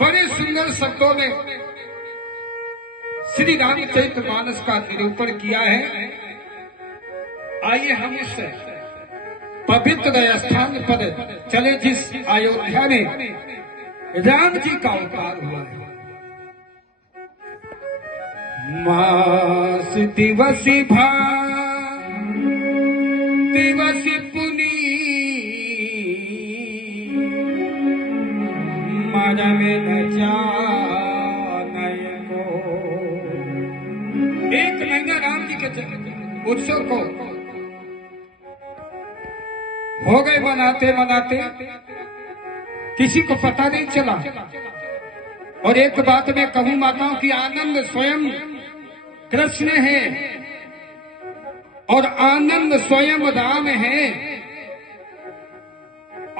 बड़े सुंदर शब्दों में श्री रामचरितमानस का निरूपण किया है। आइए हम इस पवित्र स्थान पर चले जिस अयोध्या में राम जी का अवतार हुआ है। मास दिवस दिवस पुनी मरम न जानय को। एक महीना राम जी के उत्सव को हो गए मनाते मनाते, किसी को पता नहीं चला। और एक बात मैं कहूं माताओं की, आनंद स्वयं कृष्ण है और आनंद स्वयं राम है।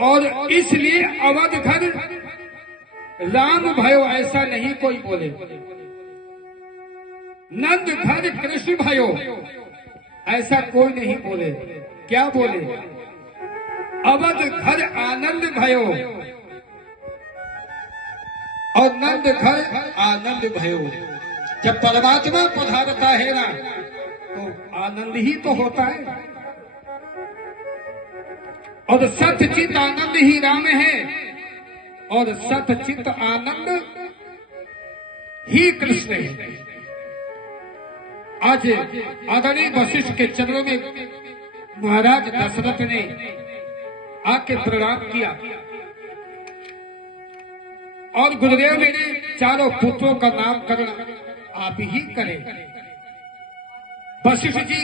और इसलिए अवध घर राम भयो ऐसा नहीं कोई बोले, नंद घर कृष्ण भयो ऐसा कोई नहीं बोले। क्या बोले? अवध घर आनंद भयो और नंद घर आनंद भयो। जब परमात्मा पधारता है ना तो आनंद ही तो होता है। और सतचित आनंद ही राम है और सतचित आनंद ही कृष्ण है। आज आदरणीय वशिष्ठ के चरणों में महाराज दशरथ ने आके प्रणाम किया और गुरुदेव मेरे चारों पुत्रों का नामकरण आप ही करें। वशिष्ठ जी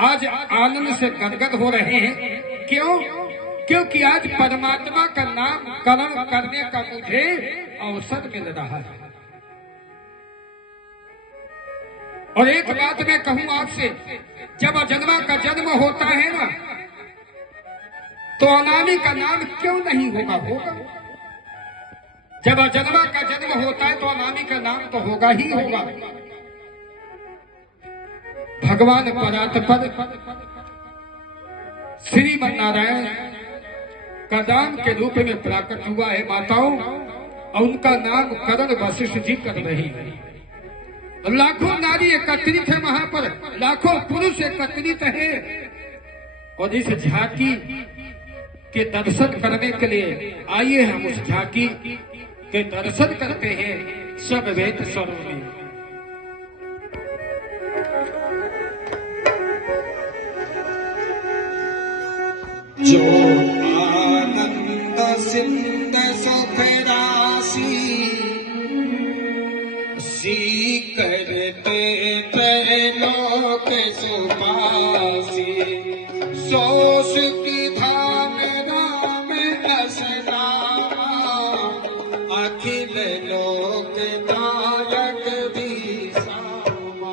आज आनंद से गदगद हो रहे हैं। क्यों? क्योंकि आज परमात्मा का नामकरण करने का मुझे अवसर मिल रहा है। और एक बात मैं कहूं आपसे, जब अजन्मा का जन्म होता है ना तो अनामी का नाम क्यों नहीं होगा? होगा। जब अजन्मा का जन्म होता है तो अनामी का नाम तो होगा ही होगा। भगवान परात्पर श्रीमन नारायण का नाम के रूप में प्रकट हुआ है माताओं, और उनका नाम करण वशिष्ठ जी कर रही है। लाखों नारी एकत्रित है वहां पर, लाखों पुरुष एकत्रित है। और इस झांकी के दर्शन करने के लिए आइए हम उस झांकी के दर्शन करते हैं सब वेद स्वरों में। जो आनंद सिंध सुख राशि सी करते त्रैलोक सुपासी, सोष की धाम राम असनामा, अखिल लोक दायक भी सामा।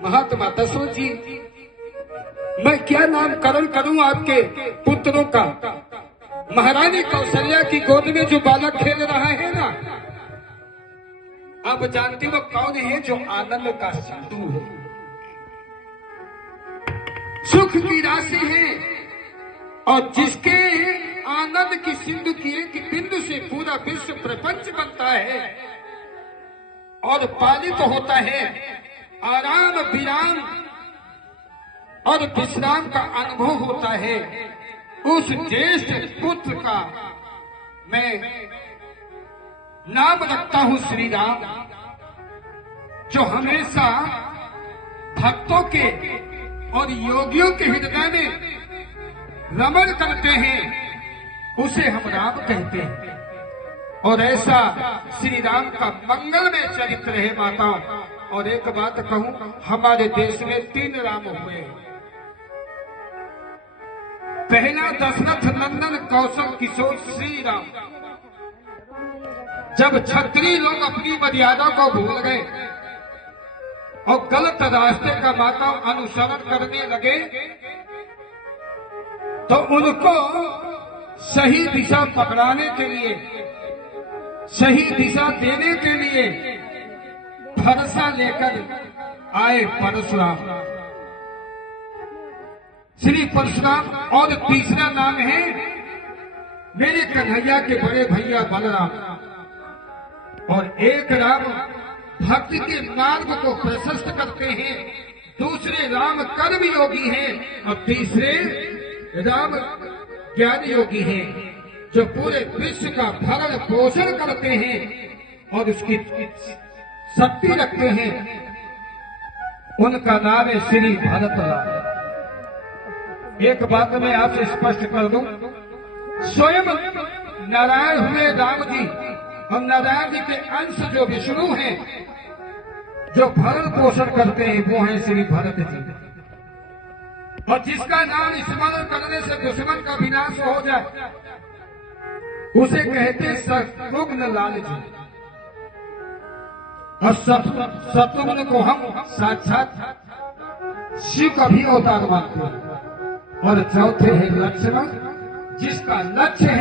महात्मा दशरथ जी, मैं क्या नामकरण करूं आपके पुत्रों का? महारानी कौशल्या की गोद में जो बालक खेल रहा है ना, आप जानते हो कौन है? जो आनंद का सिंधु है, सुख की राशि है, और जिसके आनंद की सिंधु की एक बिंदु से पूरा विश्व प्रपंच बनता है और पालित होता है। आराम विराम और विश्राम का अनुभव होता है। उस ज्येष्ठ पुत्र का मैं नाम रखता हूं श्री राम, जो हमेशा भक्तों के और योगियों के हृदय में रमण करते हैं, उसे हम राम कहते हैं। और ऐसा श्री राम का मंगलमय चरित्र है माताओं। और एक बात कहूं, हमारे देश में 3 राम हुए। पहला दशरथ नंदन कौशल किशोर श्री राम। जब क्षत्रिय लोग अपनी मर्यादा को भूल गए और गलत रास्ते का माताओं अनुसरण करने लगे, तो उनको सही दिशा पकड़ाने के लिए, सही दिशा देने के लिए फरसा लेकर आए परशुराम, श्री परशुराम। और तीसरा नाम है मेरे कन्हैया के बड़े भैया बलराम। और एक राम भक्ति के मार्ग को प्रशस्त करते हैं, दूसरे राम कर्म योगी हैं, और तीसरे राम ज्ञान योगी हैं, जो पूरे विश्व का भरण पोषण करते हैं और उसकी शक्ति रखते हैं। उनका नाम है श्री भरत राम। एक बात मैं आपसे स्पष्ट कर दूं, स्वयं नारायण हुए राम जी, और नारायण जी के अंश जो विष्णु हैं, जो भरण पोषण करते हैं, वो हैं श्री भरत जी। और जिसका नाम स्मरण करने से दुश्मन का विनाश हो जाए, उसे कहते शत्रुघ्न लाल जी। और शत्रुघ्न को हम साक्षात शिव का भी अवतार मानते हैं। और चौथे है लक्ष्मण, जिसका लक्ष्य है